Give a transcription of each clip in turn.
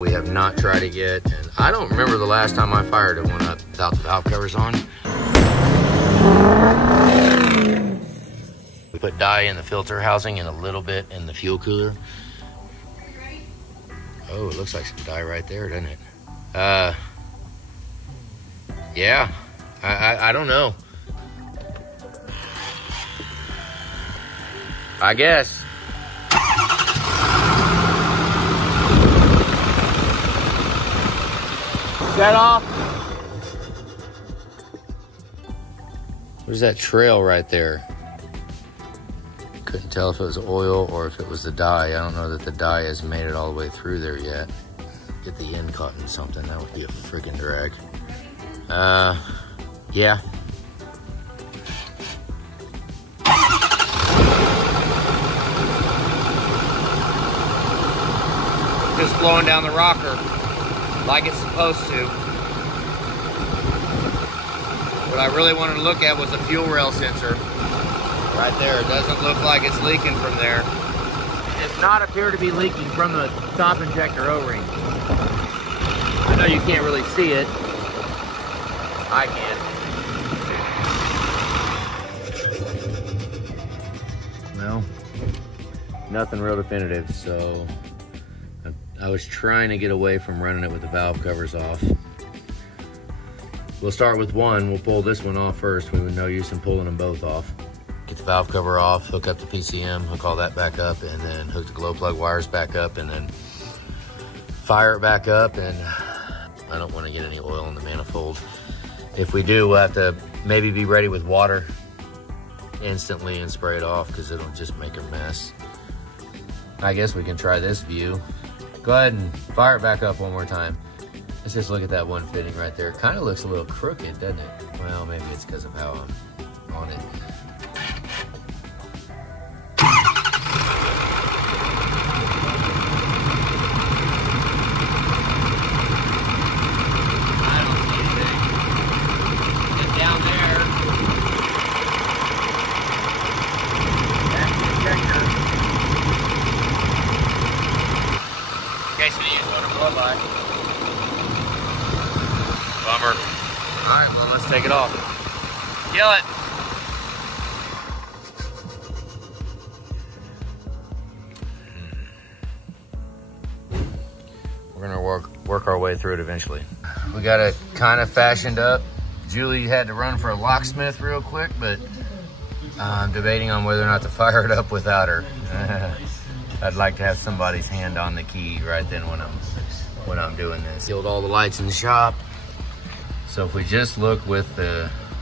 We have not tried it yet, and I don't remember the last time I fired one up without the valve covers on. We put dye in the filter housing and a little bit in the fuel cooler. Oh, it looks like some dye right there, doesn't it? Yeah, I don't know. I guess. That off. There's that trail right there. Couldn't tell if it was oil or if it was the dye. I don't know that the dye has made it all the way through there yet. Get the end caught in something. That would be a freaking drag. Yeah. Just blowing down the rocker like it's supposed to. What I really wanted to look at was the fuel rail sensor. Right there, it doesn't look like it's leaking from there. It does not appear to be leaking from the top injector O-ring. I know you can't really see it. I can. Well, nothing real definitive, so I was trying to get away from running it with the valve covers off. We'll start with one. We'll pull this one off first. We would no use in pulling them both off. Get the valve cover off, hook up the PCM, hook all that back up, and then hook the glow plug wires back up, and then fire it back up. And I don't want to get any oil in the manifold. If we do, we'll have to maybe be ready with water instantly and spray it off, because it'll just make a mess. I guess we can try this view. Go ahead and fire it back up one more time. Let's just look at that one fitting right there. Kind of looks a little crooked, doesn't it? Well, maybe it's because of how I'm on it. I don't see anything. Get down there. That's the injector. In case we use one to blow by. Bummer. All right, well, let's take it off. Kill it. We're gonna work our way through it eventually. We got it kind of fashioned up. Julie had to run for a locksmith real quick, but I'm debating on whether or not to fire it up without her. I'd like to have somebody's hand on the key right then when I'm doing this. Killed all the lights in the shop. So if we just look with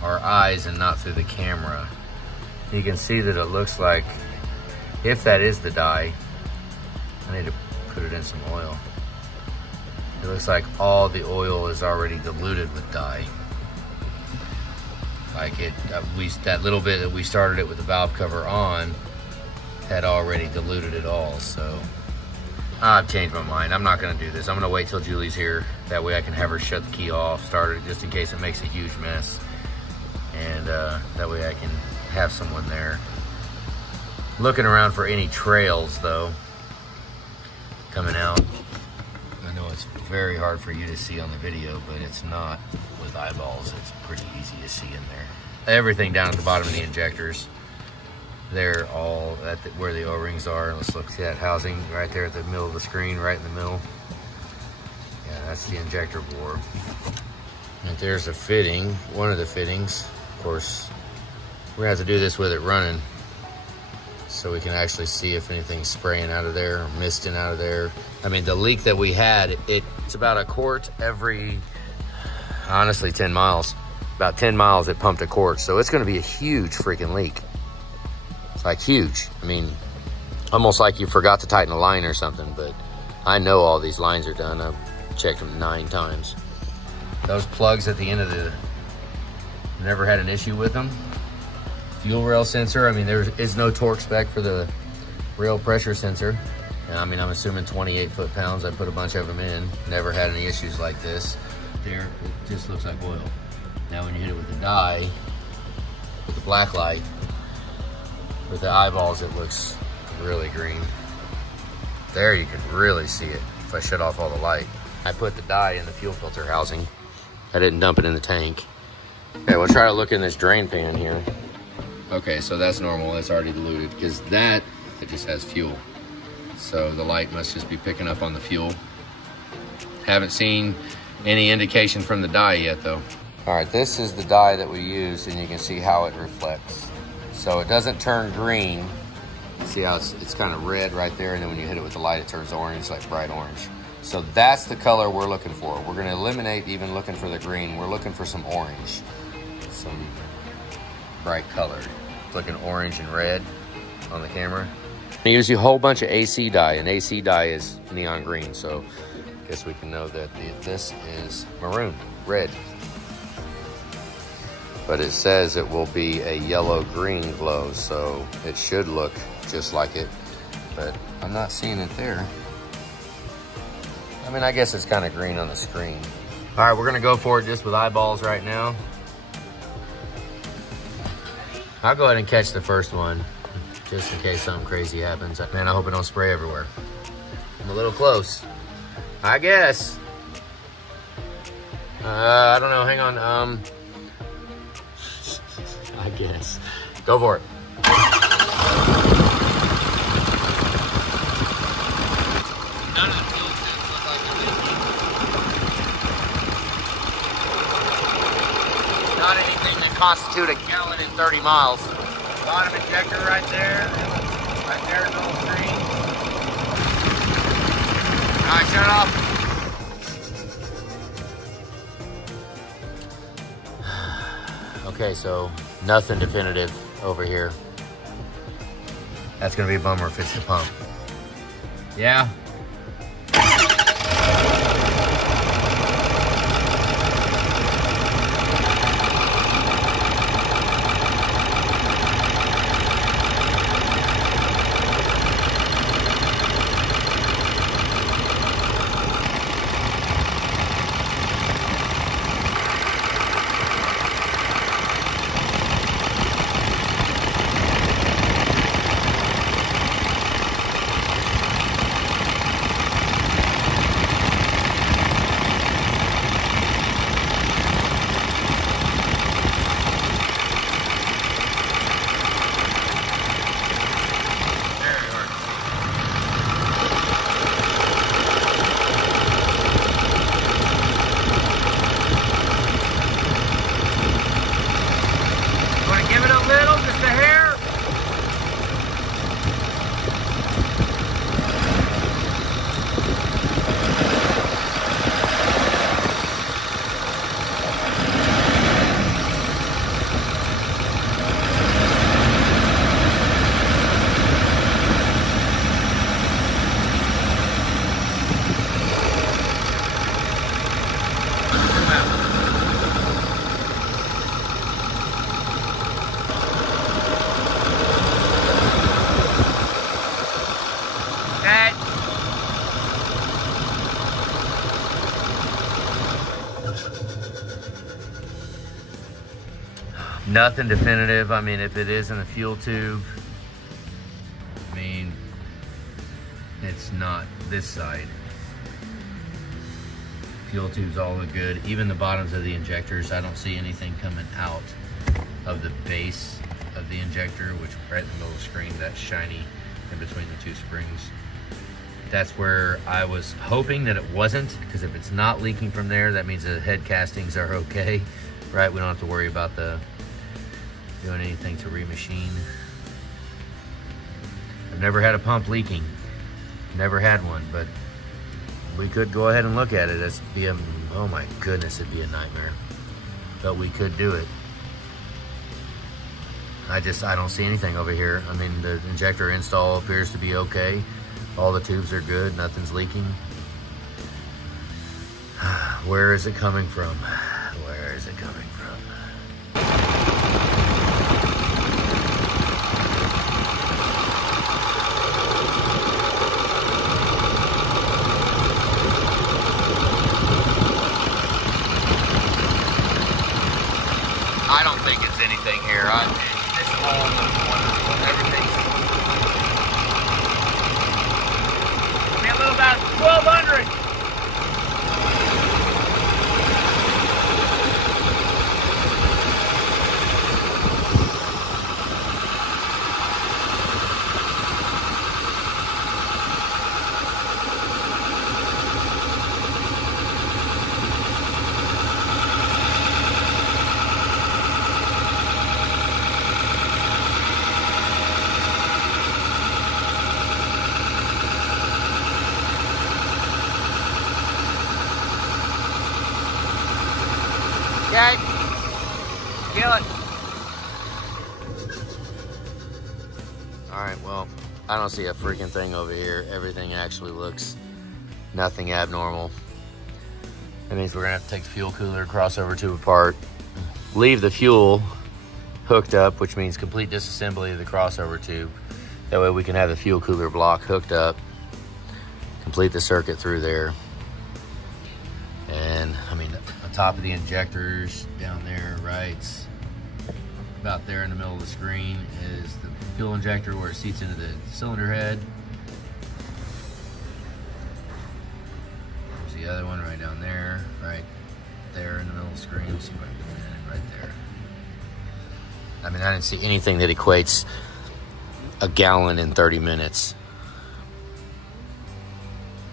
our eyes and not through the camera, you can see that it looks like, if that is the dye, I need to put it in some oil. It looks like all the oil is already diluted with dye. Like that little bit that we started it with the valve cover on had already diluted it all, so. I've changed my mind. I'm not gonna do this. I'm gonna wait till Julie's here. That way I can have her shut the key off, start it just in case it makes a huge mess. And that way I can have someone there. Looking around for any trails though, coming out. I know it's very hard for you to see on the video, but it's not with eyeballs. It's pretty easy to see in there. Everything down at the bottom of the injectors. They're all at where the O-rings are. Let's look at that housing right there at the middle of the screen, right in the middle. Yeah, that's the injector bore. And there's a fitting, one of the fittings. Of course, we're gonna have to do this with it running so we can actually see if anything's spraying out of there or misting out of there. I mean, the leak that we had, it's about a quart every, honestly, 10 miles. About 10 miles it pumped a quart. So it's gonna be a huge freaking leak. Like huge. I mean, almost like you forgot to tighten a line or something, but I know all these lines are done. I've checked them 9 times. Those plugs at the end of never had an issue with them. Fuel rail sensor, I mean, there is no torque spec for the rail pressure sensor. I mean, I'm assuming 28 foot-pounds. I put a bunch of them in. Never had any issues like this. There, it just looks like oil. Now when you hit it with the dye, with the black light, with the eyeballs, it looks really green. There you can really see it. if I shut off all the light. I put the dye in the fuel filter housing. I didn't dump it in the tank. Okay, we'll try to look in this drain pan here. Okay, so that's normal, that's already diluted, because it just has fuel. So the light must just be picking up on the fuel. Haven't seen any indication from the dye yet though. All right, this is the dye that we used, and you can see how it reflects. So it doesn't turn green. See how it's kind of red right there, and then when you hit it with the light, it turns orange, like bright orange. So that's the color we're looking for. We're gonna eliminate even looking for the green. We're looking for some orange, some bright color. Looking orange and red on the camera. I use a whole bunch of AC dye, and AC dye is neon green, so I guess we can know that this is maroon, red. But it says it will be a yellow-green glow, so it should look just like it, but I'm not seeing it there. I mean, I guess it's kind of green on the screen. All right, we're gonna go for it just with eyeballs right now. I'll go ahead and catch the first one, just in case something crazy happens. Man, I hope it don't spray everywhere. I'm a little close, I guess. I don't know, hang on. I guess. Go for it. None of the fuel tubes look like they're leaking. Not anything that constitute a gallon in 30 miles. Bottom injector right there. Right there, no green. All right, shut it off. Okay, so nothing definitive over here. That's gonna be a bummer if it's the pump. Yeah. Nothing definitive. I mean, if it is in a fuel tube, I mean, it's not this side. Fuel tubes all look good. Even the bottoms of the injectors, I don't see anything coming out of the base of the injector, which right in the middle of the screen, that's shiny in between the two springs. That's where I was hoping that it wasn't, because if it's not leaking from there, that means the head castings are okay, right? We don't have to worry about doing anything to remachine. I've never had a pump leaking, never had one, but we could go ahead and look at it. It'd be oh my goodness, it'd be a nightmare, but we could do it. I don't see anything over here. I mean, the injector install appears to be okay. All the tubes are good, nothing's leaking. Where is it coming from? Where is it coming from? I don't think it's anything here. This hole looks wonderful. Everything's... Maybe a little about 1,200. Okay? Kill it. Alright, well, I don't see a freaking thing over here. Everything actually looks nothing abnormal. That means we're gonna have to take the fuel cooler, crossover tube apart, leave the fuel hooked up, which means complete disassembly of the crossover tube. That way we can have the fuel cooler block hooked up, complete the circuit through there. And I mean, on top of the injectors down there, right, about there in the middle of the screen is the fuel injector where it seats into the cylinder head. There's the other one right down there, right there in the middle of the screen. Let's see if I can get it right there. I mean, I didn't see anything that equates a gallon in 30 minutes.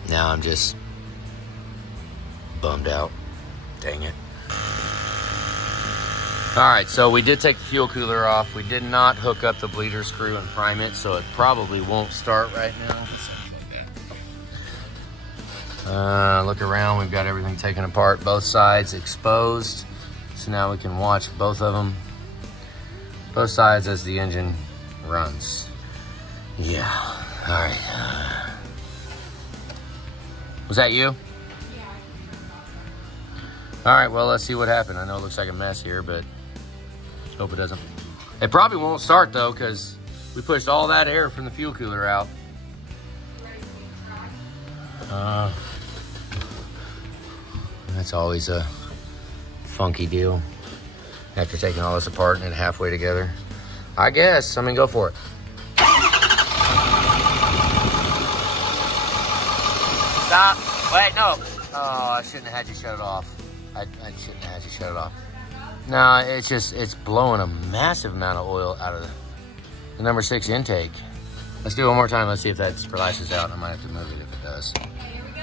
Now I'm just bummed out. Dang it. All right, so we did take the fuel cooler off. We did not hook up the bleeder screw and prime it, so it probably won't start right now. Look around, we've got everything taken apart, both sides exposed. So now we can watch both of them, both sides as the engine runs. Yeah, all right. Was that you? Yeah. All right, well, let's see what happened. I know it looks like a mess here, but hope it doesn't. It probably won't start though, because we pushed all that air from the fuel cooler out. That's always a funky deal after taking all this apart and it halfway together. I guess, I mean, go for it. Stop. Wait, no. Oh, I shouldn't have had you shut it off. I shouldn't have had you shut it off. No, it's blowing a massive amount of oil out of the number 6 intake. Let's do it one more time. Let's see if that splashes out. I might have to move it if it does. Okay, here we go.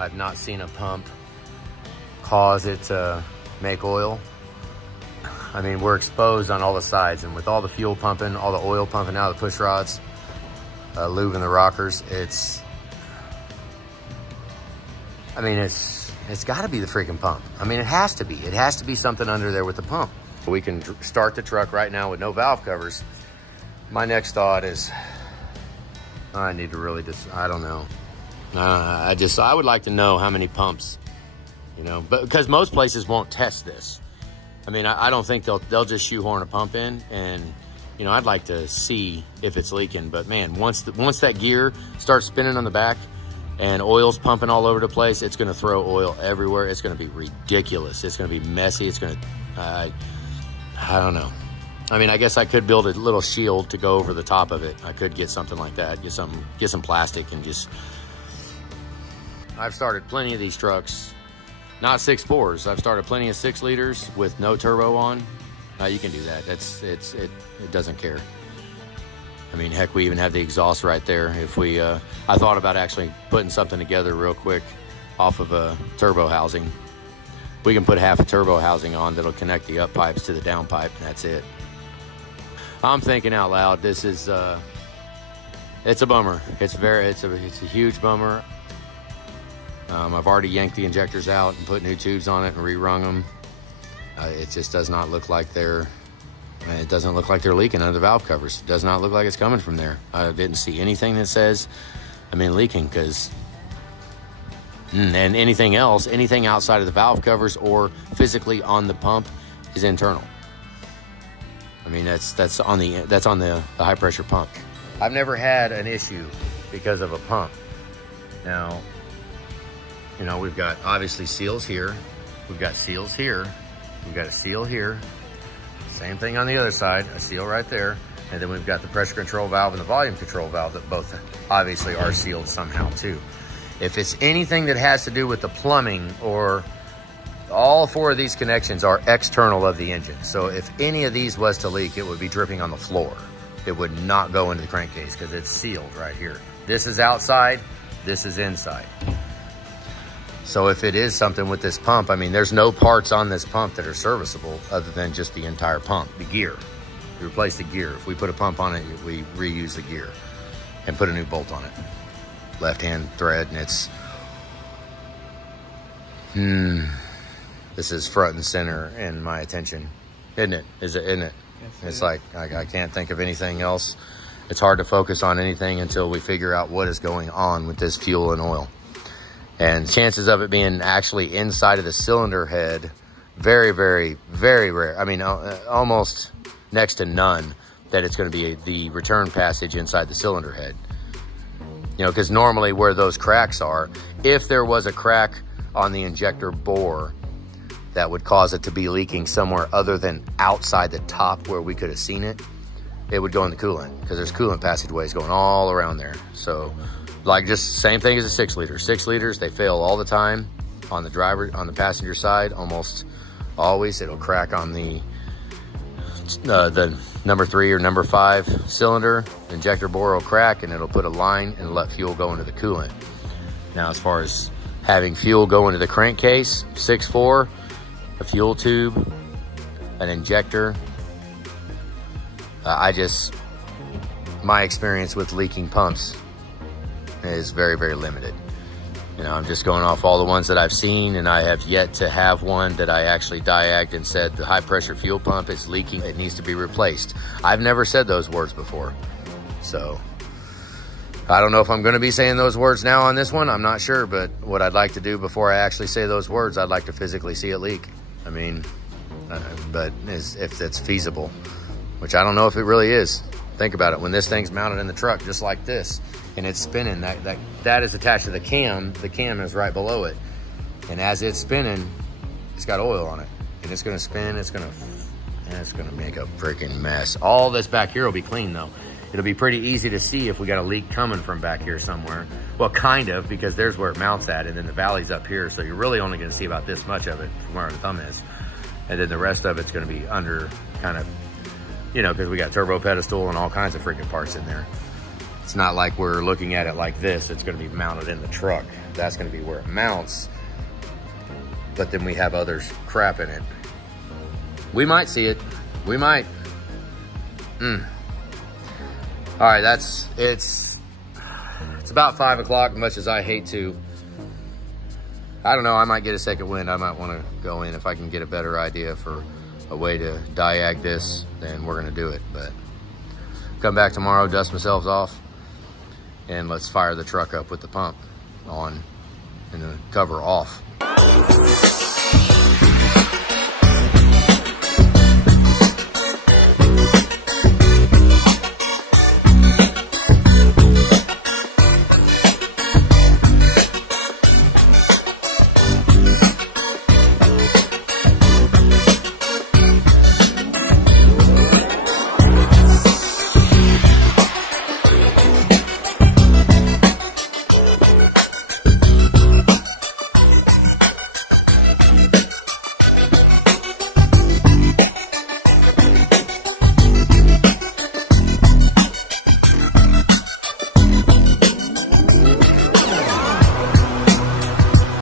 I've not seen a pump cause it to make oil. I mean, we're exposed on all the sides, and with all the fuel pumping, all the oil pumping out of the push rods, lubing the rockers, it's got to be the freaking pump. I mean, it has to be. It has to be something under there with the pump. We can start the truck right now with no valve covers. My next thought is, I need to really just, I don't know. I would like to know how many pumps, you know, but because most places won't test this. I mean, I don't think they'll just shoehorn a pump in, and, you know, I'd like to see if it's leaking. But man, once that gear starts spinning on the back and oil's pumping all over the place, it's going to throw oil everywhere. It's going to be ridiculous. It's going to be messy. It's going to, I don't know. I mean, I guess I could build a little shield to go over the top of it. I could get something like that, get some plastic and just, I've started plenty of these trucks, not 6.4s. I've started plenty of 6 liters with no turbo on. You can do that. It doesn't care. I mean, heck, we even have the exhaust right there. If we, I thought about actually putting something together real quick off of a turbo housing. We can put half a turbo housing on that'll connect the up pipes to the down pipe, and that's it. I'm thinking out loud. This is, it's a bummer. It's a huge bummer. I've already yanked the injectors out and put new tubes on it and re-rung them. It just does not look like it doesn't look like they're leaking under the valve covers. It does not look like it's coming from there. I didn't see anything that says, leaking, because, and anything else, anything outside of the valve covers or physically on the pump is internal. I mean, that's on the high pressure pump. I've never had an issue because of a pump. Now, you know, we've got obviously seals here. We've got seals here. We've got a seal here. Same thing on the other side, a seal right there. And then we've got the pressure control valve and the volume control valve that both obviously are sealed somehow too. If it's anything that has to do with the plumbing, or all 4 of these connections are external of the engine. So if any of these was to leak, it would be dripping on the floor. It would not go into the crankcase because it's sealed right here. This is outside, this is inside. So if it is something with this pump, I mean, there's no parts on this pump that are serviceable other than just the entire pump, the gear. We replace the gear. If we put a pump on it, we reuse the gear and put a new bolt on it. Left-hand thread, and it's, this is front and center in my attention, isn't it? Isn't it? Yes, it's like, I can't think of anything else. It's hard to focus on anything until we figure out what is going on with this fuel and oil. And chances of it being actually inside of the cylinder head, very, very, very rare. I mean, almost next to none that it's going to be the return passage inside the cylinder head. You know, because normally where those cracks are, if there was a crack on the injector bore that would cause it to be leaking somewhere other than outside the top where we could have seen it, it would go in the coolant, because there's coolant passageways going all around there. So, like, just same thing as a 6 liter. 6 liters, they fail all the time on the passenger side. Almost always it'll crack on the number 3 or number 5 cylinder. The injector bore will crack, and it'll put a line and let fuel go into the coolant. Now, as far as having fuel go into the crankcase, 6.4, a fuel tube, an injector, my experience with leaking pumps is very, very limited. You know, I'm just going off all the ones that I've seen, and I have yet to have one that I actually diagged and said the high pressure fuel pump is leaking, it needs to be replaced. I've never said those words before. So I don't know if I'm going to be saying those words now on this one. I'm not sure, but what I'd like to do before I actually say those words, I'd like to physically see it leak. I mean, but if that's feasible, which I don't know if it really is. Think about it. When this thing's mounted in the truck just like this, and it's spinning, that is attached to the cam is right below it. And as it's spinning, it's got oil on it. And it's gonna spin, it's gonna make a freaking mess. All this back here will be clean though. It'll be pretty easy to see if we got a leak coming from back here somewhere. Well, kind of, because there's where it mounts at, and then the valley's up here, so you're really only gonna see about this much of it from where the thumb is. And then the rest of it's gonna be under, kind of, you know, because we got turbo pedestal and all kinds of freaking parts in there. It's not like we're looking at it like this. It's gonna be mounted in the truck. That's gonna be where it mounts. But then we have other crap in it. We might see it. We might. All right, it's about 5 o'clock, much as I hate to. I don't know, I might get a second wind. I might want to go in if I can get a better idea for a way to diag this, then we're gonna do it. But come back tomorrow, dust myself off, and let's fire the truck up with the pump on and the cover off.